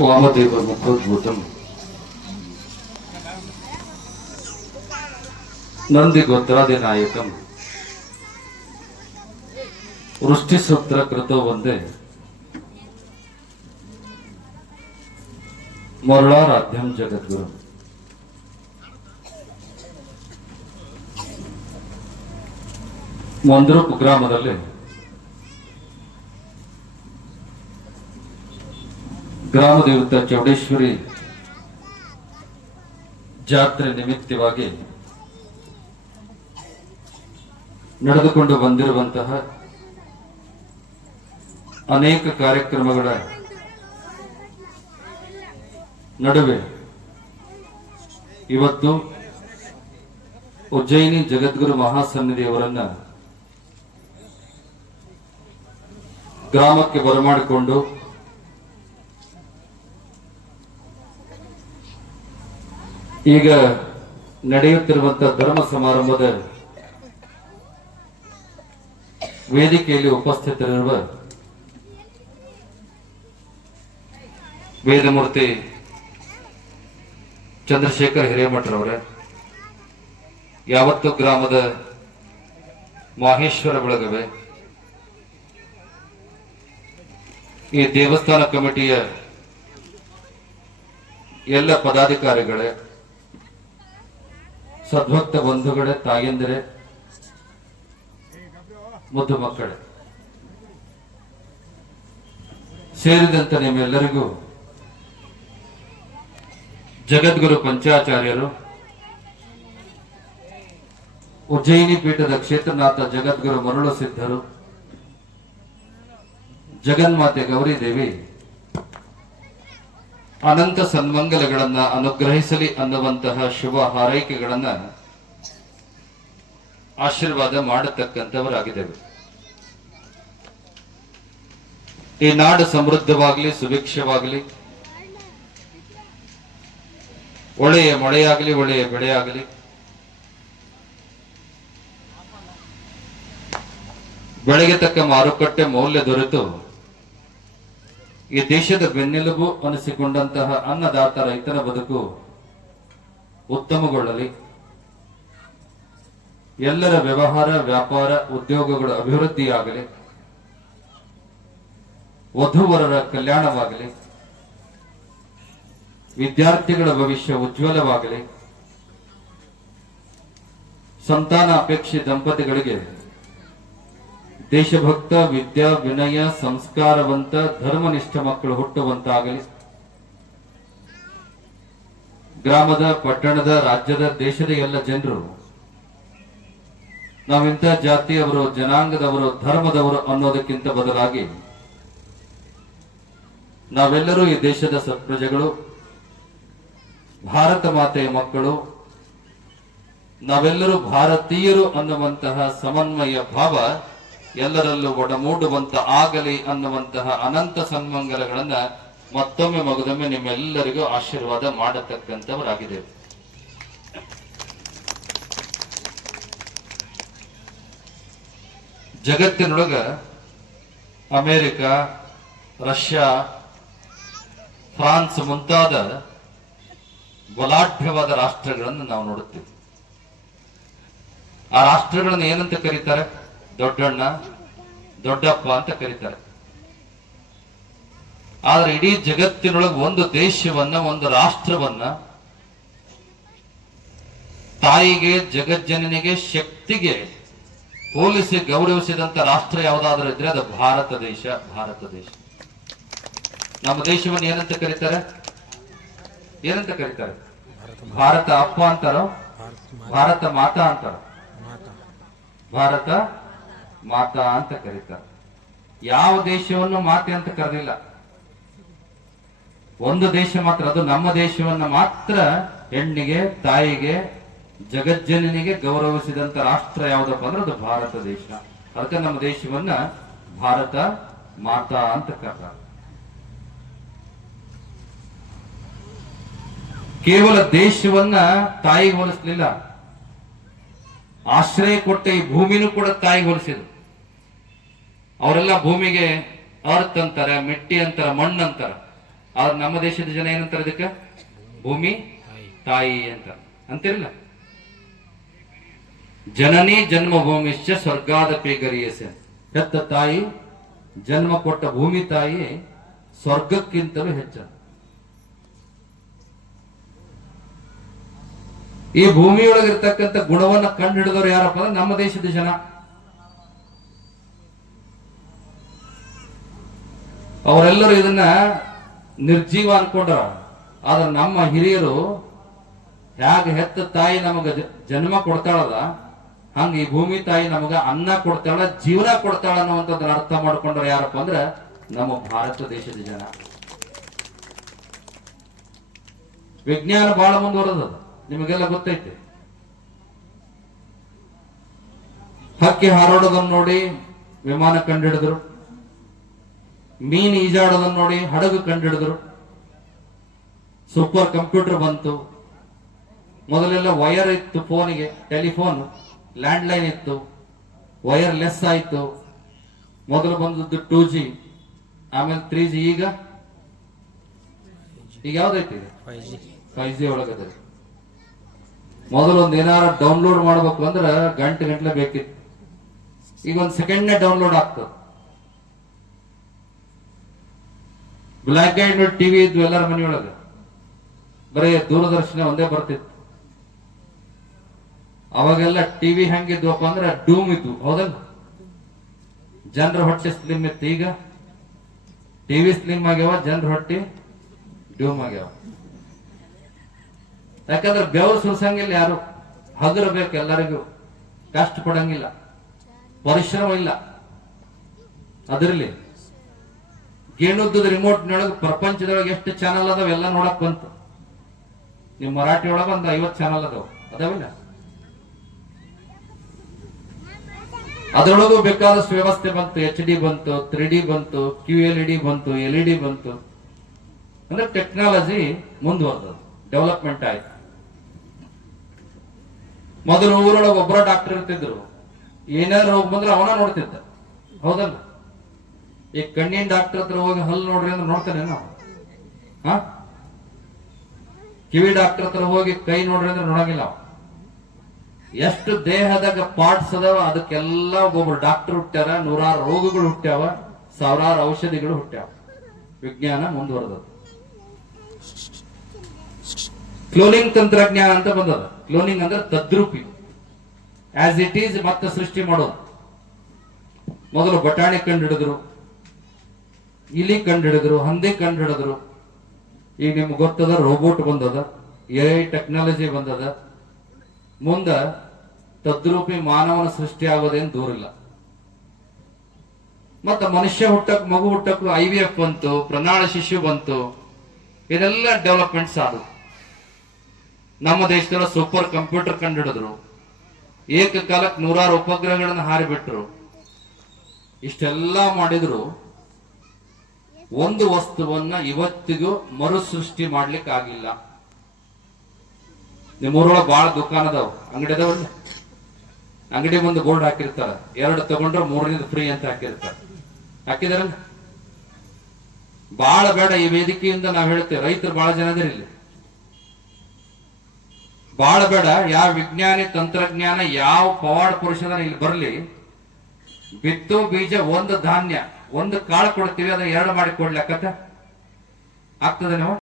ವಾಮದೇವ ಮುಖೋದ್ಭೂತಂ ನಂದಿ ಗೋತ್ರಾದಿನಾಯಕಂ ವೃಷ್ಟಿಸೂತ್ರ ಕೃತೋ ಒಂದೇ ಮರುಳಾರಾಧ್ಯಂ ಜಗದ್ಗುರು. ಮಂದ್ರು ಕುಗ್ರಾಮದಲ್ಲಿ ಗ್ರಾಮ ದೇವತ ಚೌಡೇಶ್ವರಿ ಜಾತ್ರೆ ನಿಮಿತ್ತವಾಗಿ ನಡೆದುಕೊಂಡು ಬಂದಿರುವಂತಹ ಅನೇಕ ಕಾರ್ಯಕ್ರಮಗಳ ನಡುವೆ ಇವತ್ತು ಉಜ್ಜಯಿನಿ ಜಗದ್ಗುರು ಮಹಾಸನ್ನಿಧಿಯವರನ್ನ ಗ್ರಾಮಕ್ಕೆ ಬರಮಾಡಿಕೊಂಡು ಈಗ ನಡೆಯುತ್ತಿರುವಂತಹ ಧರ್ಮ ಸಮಾರಂಭದ ವೇದಿಕೆಯಲ್ಲಿ ಉಪಸ್ಥಿತರಿರುವ ವೇದಮೂರ್ತಿ ಚಂದ್ರಶೇಖರ್ ಹಿರೇಮಠರವರೇ, ಯಾವತ್ತು ಗ್ರಾಮದ ಮಾಹೇಶ್ವರ ಬಳಗವೇ, ಈ ದೇವಸ್ಥಾನ ಕಮಿಟಿಯ ಎಲ್ಲ ಪದಾಧಿಕಾರಿಗಳೇ, ಸದ್ಭಕ್ತ ಬಂಧುಗಳೇ, ತಾಯಂದಿರೇ, ಮುದ್ದು ಮಕ್ಕಳೇ ಸೇರಿದಂತೆ ನಿಮ್ಮೆಲ್ಲರಿಗೂ ಜಗದ್ಗುರು ಪಂಚಾಚಾರ್ಯರು, ಉಜ್ಜಯಿನಿ ಪೀಠದ ಕ್ಷೇತ್ರನಾಥ ಜಗದ್ಗುರು ಮರುಳು ಸಿದ್ಧರು, ಜಗನ್ಮಾತೆ ಗೌರಿದೇವಿ ಅನಂತ ಸನ್ಮಂಗಲಗಳನ್ನ ಅನುಗ್ರಹಿಸಲಿ ಅನ್ನುವಂತಹ ಶುಭ ಹಾರೈಕೆಗಳನ್ನ ಆಶೀರ್ವಾದ ಮಾಡತಕ್ಕಂಥವರಾಗಿದ್ದೇವೆ. ಈ ನಾಡು ಸಮೃದ್ಧವಾಗಲಿ, ಸುಭಿಕ್ಷವಾಗಲಿ, ಒಳ್ಳೆಯ ಮಳೆಯಾಗಲಿ, ಒಳ್ಳೆಯ ಬೆಳೆಯಾಗಲಿ, ಬೆಳೆಗೆ ತಕ್ಕ ಮಾರುಕಟ್ಟೆ ಮೌಲ್ಯ ದೊರೆತು ಈ ದೇಶದ ಬೆನ್ನೆಲುಬು ಅನಿಸಿಕೊಂಡಂತಹ ಅನ್ನದಾತ ರೈತನ ಬದುಕು ಉತ್ತಮಗೊಳ್ಳಲಿ, ಎಲ್ಲರ ವ್ಯವಹಾರ, ವ್ಯಾಪಾರ, ಉದ್ಯೋಗಗಳು ಅಭಿವೃದ್ಧಿಯಾಗಲಿ, ವಧುವರರ ಕಲ್ಯಾಣವಾಗಲಿ, ವಿದ್ಯಾರ್ಥಿಗಳ ಭವಿಷ್ಯ ಉಜ್ವಲವಾಗಲಿ, ಸಂತಾನ ಅಪೇಕ್ಷಿ ದಂಪತಿಗಳಿಗೆ ದೇಶಭಕ್ತ, ವಿದ್ಯಾ ವಿನಯ ಸಂಸ್ಕಾರವಂತ ಧರ್ಮನಿಷ್ಠ ಮಕ್ಕಳು ಹುಟ್ಟುವಂತಾಗಲಿ, ಗ್ರಾಮದ, ಪಟ್ಟಣದ, ರಾಜ್ಯದ, ದೇಶದ ಎಲ್ಲ ಜನರು ನಾವಿಂಥ ಜಾತಿಯವರು, ಜನಾಂಗದವರು, ಧರ್ಮದವರು ಅನ್ನೋದಕ್ಕಿಂತ ಬದಲಾಗಿ ನಾವೆಲ್ಲರೂ ಈ ದೇಶದ ಸತ್ಪ್ರಜೆಗಳು, ಭಾರತ ಮಾತೆಯ ಮಕ್ಕಳು, ನಾವೆಲ್ಲರೂ ಭಾರತೀಯರು ಅನ್ನುವಂತಹ ಸಮನ್ವಯ ಭಾವ ಎಲ್ಲರಲ್ಲೂ ಒಡಮೂಡುವಂತ ಆಗಲಿ ಅನ್ನುವಂತಹ ಅನಂತ ಸನ್ಮಂಗಲಗಳನ್ನ ಮತ್ತೊಮ್ಮೆ ಮಗದೊಮ್ಮೆ ನಿಮ್ಮೆಲ್ಲರಿಗೂ ಆಶೀರ್ವಾದ ಮಾಡತಕ್ಕಂಥವರಾಗಿದ್ದೇವೆ. ಜಗತ್ತಿನೊಳಗ ಅಮೆರಿಕ, ರಷ್ಯಾ, ಫ್ರಾನ್ಸ್ ಮುಂತಾದ ಬಲಾಢ್ಯವಾದ ರಾಷ್ಟ್ರಗಳನ್ನು ನಾವು ನೋಡುತ್ತೇವೆ. ಆ ರಾಷ್ಟ್ರಗಳನ್ನು ಏನಂತ ಕರೀತಾರೆ? ದೊಡ್ಡಣ್ಣ, ದೊಡ್ಡಪ್ಪ ಅಂತ ಕರೀತಾರೆ. ಆದ್ರೆ ಇಡೀ ಜಗತ್ತಿನೊಳಗೆ ಒಂದು ದೇಶವನ್ನ, ಒಂದು ರಾಷ್ಟ್ರವನ್ನ ತಾಯಿಗೆ, ಜಗಜ್ಜನನಿಗೆ, ಶಕ್ತಿಗೆ ಹೋಲಿಸಿ ಗೌರವಿಸಿದಂತ ರಾಷ್ಟ್ರ ಯಾವುದಾದ್ರೂ ಇದ್ರೆ ಅದು ಭಾರತ ದೇಶ. ಭಾರತ ದೇಶ. ನಮ್ಮ ದೇಶವನ್ನು ಏನಂತ ಕರೀತಾರೆ? ಏನಂತ ಕರೀತಾರೆ? ಭಾರತ ಅಪ್ಪ ಅಂತಾರೋ, ಭಾರತ ಮಾತಾ ಅಂತಾರ? ಭಾರತ ಮಾತಾ ಅಂತ ಕರೀತಾರೆ. ಯಾವ ದೇಶವನ್ನು ಮಾತೆ ಅಂತ ಕರೆದಿಲ್ಲ, ಒಂದು ದೇಶ ಮಾತ್ರ, ಅದು ನಮ್ಮ ದೇಶವನ್ನ ಮಾತ್ರ ಹೆಣ್ಣಿಗೆ, ತಾಯಿಗೆ, ಜಗಜ್ಜನನಿಗೆ ಗೌರವಿಸಿದಂತ ರಾಷ್ಟ್ರ ಯಾವುದಪ್ಪ ಅಂದ್ರೆ ಅದು ಭಾರತ ದೇಶ. ಅದಕ್ಕೆ ನಮ್ಮ ದೇಶವನ್ನ ಭಾರತ ಮಾತಾ ಅಂತ ಕರ್ತಾರೆ. ಕೇವಲ ದೇಶವನ್ನ ತಾಯಿಗೆ ಹೋಲಿಸಲಿಲ್ಲ, ಆಶ್ರಯ ಕೊಟ್ಟ ಈ ಭೂಮಿನೂ ಕೂಡ ತಾಯಿಗೆ ಹೋಲಿಸಿದ್ರು. ಅವರೆಲ್ಲ ಭೂಮಿಗೆ ಅರ್ತ್ ಅಂತಾರೆ, ಮಿಟ್ಟಿ ಅಂತಾರೆ, ಮಣ್ಣು ಅಂತಾರೆ. ಆದ್ರೆ ನಮ್ಮ ದೇಶದ ಜನ ಏನಂತಾರೆ ಇದಕ್ಕೆ? ಭೂಮಿ ತಾಯಿ ಅಂತ ಅಂತಿರಲ್ಲ. ಜನನಿ ಜನ್ಮಭೂಮಿಶ್ಚ ಸ್ವರ್ಗಾದಪಿ ಗರಿಯಸೆ. ಹೆತ್ತ ತಾಯಿ, ಜನ್ಮ ಕೊಟ್ಟ ಭೂಮಿ ತಾಯಿ ಸ್ವರ್ಗಕ್ಕಿಂತಲೂ ಹೆಚ್ಚ. ಈ ಭೂಮಿಯೊಳಗಿರ್ತಕ್ಕಂಥ ಗುಣವನ್ನ ಕಂಡು ಹಿಡಿದವರು ಯಾರಪ್ಪ ಅಂದ್ರೆ ನಮ್ಮ ದೇಶದ ಜನ. ಅವರೆಲ್ಲರೂ ಇದನ್ನ ನಿರ್ಜೀವ ಅನ್ಕೊಂಡ್ರ. ಆದ್ರೆ ನಮ್ಮ ಹಿರಿಯರು ಹೇಗೆ ಹೆತ್ತ ತಾಯಿ ನಮಗ ಜನ್ಮ ಕೊಡ್ತಾಳಲ್ಲ, ಹಂಗ ಈ ಭೂಮಿ ತಾಯಿ ನಮಗ ಅನ್ನ ಕೊಡ್ತಾಳ, ಜೀವನ ಕೊಡ್ತಾಳ ಅನ್ನುವಂಥದ್ದನ್ನ ಅರ್ಥ ಮಾಡ್ಕೊಂಡ್ರ ಯಾರಪ್ಪ ಅಂದ್ರೆ ನಮ್ಮ ಭಾರತ ದೇಶದ ಜನ. ವಿಜ್ಞಾನ ಬಹಳ ಮುಂದುವರೆದ, ನಿಮಗೆಲ್ಲ ಗೊತ್ತೈತೆ. ಹಕ್ಕಿ ಹಾರಾಡೋದನ್ನ ನೋಡಿ ವಿಮಾನ ಕಂಡಿಡಿದ್ರು, ಮೀನ್ ಈಜಾಡೋದನ್ನ ನೋಡಿ ಹಡಗು ಕಂಡಿಡಿದ್ರು, ಸೂಪರ್ ಕಂಪ್ಯೂಟರ್ ಬಂತು. ಮೊದಲೆಲ್ಲ ವೈರ್ ಇತ್ತು ಫೋನಿಗೆ, ಟೆಲಿಫೋನ್ ಲ್ಯಾಂಡ್ ಲೈನ್ ಇತ್ತು, ವೈರ್ಲೆಸ್ ಆಯ್ತು. ಮೊದಲು ಬಂದದ್ದು 2G, ಆಮೇಲೆ 3G, ಈಗ ಯಾವ್ದೈತಿ? 5G ಒಳಗದ. ಮೊದಲು ಒಂದ್ ಏನಾರ ಡೌನ್ಲೋಡ್ ಮಾಡ್ಬೇಕು ಅಂದ್ರೆ ಗಂಟೆ ಬೇಕಿತ್ತು, ಈಗ ಒಂದ್ ಸೆಕೆಂಡ್ನೇ ಡೌನ್ಲೋಡ್ ಆಗ್ತದೆ. ಬ್ಲಾಕ್ ಅಂಡ್ ವೈಟ್ ಟಿವಿ ಇದ್ವು ಎಲ್ಲರ ಮನೆಯೊಳಗ, ಬರೀ ದೂರದರ್ಶನ ಒಂದೇ ಬರ್ತಿತ್ತು. ಅವಾಗೆಲ್ಲ ಟಿವಿ ಹೆಂಗಿದ್ವಪ್ಪ ಅಂದ್ರೆ ಡೂಮ್ ಇದ್ವು, ಹೌದಲ್ಲ? ಜನರ ಹೊಟ್ಟೆ ಸ್ಲಿಮ್ ಇತ್ತು. ಈಗ ಟಿವಿ ಸ್ಲಿಮ್ ಆಗ್ಯಾವ, ಜನರ ಹೊಟ್ಟೆ ಡೂಮ್ ಆಗ್ಯಾವ. ಯಾಕಂದ್ರೆ ಬೆವರು ಸುರಿಸಂಗಿಲ್ಲ ಯಾರು, ಹಗರಬೇಕು ಎಲ್ಲರಿಗೂ, ಕಷ್ಟ ಪಡಂಗಿಲ್ಲ, ಪರಿಶ್ರಮ ಇಲ್ಲ. ಅದರಲ್ಲಿ ಗೇಣುದ್ದದ ರಿಮೋಟ್ನೊಳಗೆ ಪ್ರಪಂಚದೊಳಗೆ ಎಷ್ಟು ಚಾನಲ್ ಅದಾವ ಎಲ್ಲ ನೋಡಕ್ ಬಂತು. ನಿಮ್ ಮರಾಠಿ ಒಳಗ ಒಂದು 50 ಚಾನಲ್ ಅದಾವಿಲ್ಲ? ಅದರೊಳಗೂ ಬೇಕಾದಷ್ಟು ವ್ಯವಸ್ಥೆ ಬಂತು. HD ಬಂತು, 3D ಬಂತು, QLED ಬಂತು, LED ಬಂತು. ಅಂದ್ರೆ ಟೆಕ್ನಾಲಜಿ ಮುಂದುವರೆದ, ಡೆವಲಪ್ಮೆಂಟ್ ಆಯ್ತು. ಮೊದಲು ಊರೊಳಗೆ ಒಬ್ಬರ ಡಾಕ್ಟರ್ ಇರ್ತಿದ್ರು, ಏನಾರು ರೋಗ ಬಂದ್ರೆ ಅವನ ನೋಡ್ತಿದ್ದ, ಹೌದಲ್ಲ? ಈ ಕಣ್ಣಿನ ಡಾಕ್ಟರ್ ಹತ್ರ ಹೋಗಿ ಹಲ್ಲು ನೋಡ್ರಿ ಅಂದ್ರೆ ನೋಡ್ತಾನೆ ನಾವು? ಕಿವಿ ಡಾಕ್ಟರ್ ಹತ್ರ ಹೋಗಿ ಕೈ ನೋಡ್ರಿ ಅಂದ್ರೆ ನೋಡಂಗಿಲ್ಲ. ಎಷ್ಟು ದೇಹದಾಗ ಪಾರ್ಟ್ಸ್ ಅದಾವ ಅದಕ್ಕೆಲ್ಲ ಒಬ್ಬೊಬ್ರು ಡಾಕ್ಟರ್ ಹುಟ್ಟ್ಯಾರ. 100 ರೋಗಗಳು ಹುಟ್ಟ್ಯಾವ, 1000 ಔಷಧಿಗಳು ಹುಟ್ಟ್ಯಾವ. ವಿಜ್ಞಾನ ಮುಂದುವರೆದ. ಕ್ಲೋನಿಂಗ್ ತಂತ್ರಜ್ಞಾನ ಅಂತ ಬಂದದ. ಕ್ಲೋನಿಂಗ್ ಅಂದ್ರೆ ತದ್ರೂಪಿ, ಆಸ್ ಇಟ್ ಈಸ್ ಮತ್ತೆ ಸೃಷ್ಟಿ ಮಾಡೋದು. ಮೊದಲು ಬಟಾಣಿ ಕಂಡು ಹಿಡಿದ್ರು, ಇಲಿ ಕಂಡು ಹಿಡಿದ್ರು, ಹಂದಿ ಕಂಡು ಹಿಡಿದ್ರು. ಈಗ ನಿಮ್ಗೆ ಗೊತ್ತದ ರೋಬೋಟ್ ಬಂದದ, AI ಟೆಕ್ನಾಲಜಿ ಬಂದದ. ಮುಂದ ತದ್ರೂಪಿ ಮಾನವನ ಸೃಷ್ಟಿ ಆಗೋದೇನು ದೂರಿಲ್ಲ. ಮತ್ತ ಮನುಷ್ಯ ಹುಟ್ಟಕ್, ಮಗು ಹುಟ್ಟಕ್ಕೂ IVF ಬಂತು, ಪ್ರಣಾಳ ಶಿಶು ಬಂತು. ಇದೆಲ್ಲ ಡೆವಲಪ್ಮೆಂಟ್ಸ್ ಆದವು. ನಮ್ಮ ದೇಶದಲ್ಲ ಸೂಪರ್ ಕಂಪ್ಯೂಟರ್ ಕಂಡು ಹಿಡಿದ್ರು, ಏಕಕಾಲಕ್ಕೆ 100 ಉಪಗ್ರಹಗಳನ್ನು ಹಾರಿಬಿಟ್ರು. ಇಷ್ಟೆಲ್ಲ ಮಾಡಿದ್ರು ಒಂದು ವಸ್ತುವನ್ನ ಇವತ್ತಿಗೂ ಮರುಸೃಷ್ಟಿ ಮಾಡ್ಲಿಕ್ಕೆ ಆಗಿಲ್ಲ. ನಿಮ್ಮೂರೊಳಗೆ ಬಹಳ ದುಕಾನ ಅದಾವ, ಅಂಗಡಿ ಅದಾವಲ್ಲ? ಅಂಗಡಿ ಮುಂದೆ ಬೋರ್ಡ್ ಹಾಕಿರ್ತಾರ, 2 ತಗೊಂಡ್ರೆ 3ನೇದು ಫ್ರೀ ಅಂತ ಹಾಕಿರ್ತಾರ. ಹಾಕಿದಾರಲ್ಲ? ಬಹಳ ಬೇಡ, ಈ ವೇದಿಕೆಯಿಂದ ನಾವು ಹೇಳ್ತೇವೆ, ರೈತರು ಬಹಳ ಜನ ಇದಾರೆ ಇಲ್ಲಿ. ಬಹಳ ಬೇಡ, ಯಾವ ವಿಜ್ಞಾನಿ ತಂತ್ರಜ್ಞಾನ ಯಾವ ಪವಾಡ ಪುರುಷನ ಇಲ್ಲಿ ಬರ್ಲಿ, ಬಿತ್ತು ಬೀಜ ಒಂದು ಧಾನ್ಯ ಒಂದು ಕಾಳು ಕೊಡ್ತೀವಿ, ಅದನ್ನ 2 ಮಾಡಿ ಕೊಡ್ಲಿಕ್ಕತ್ತ ಆಗ್ತದೆ ನೀವು?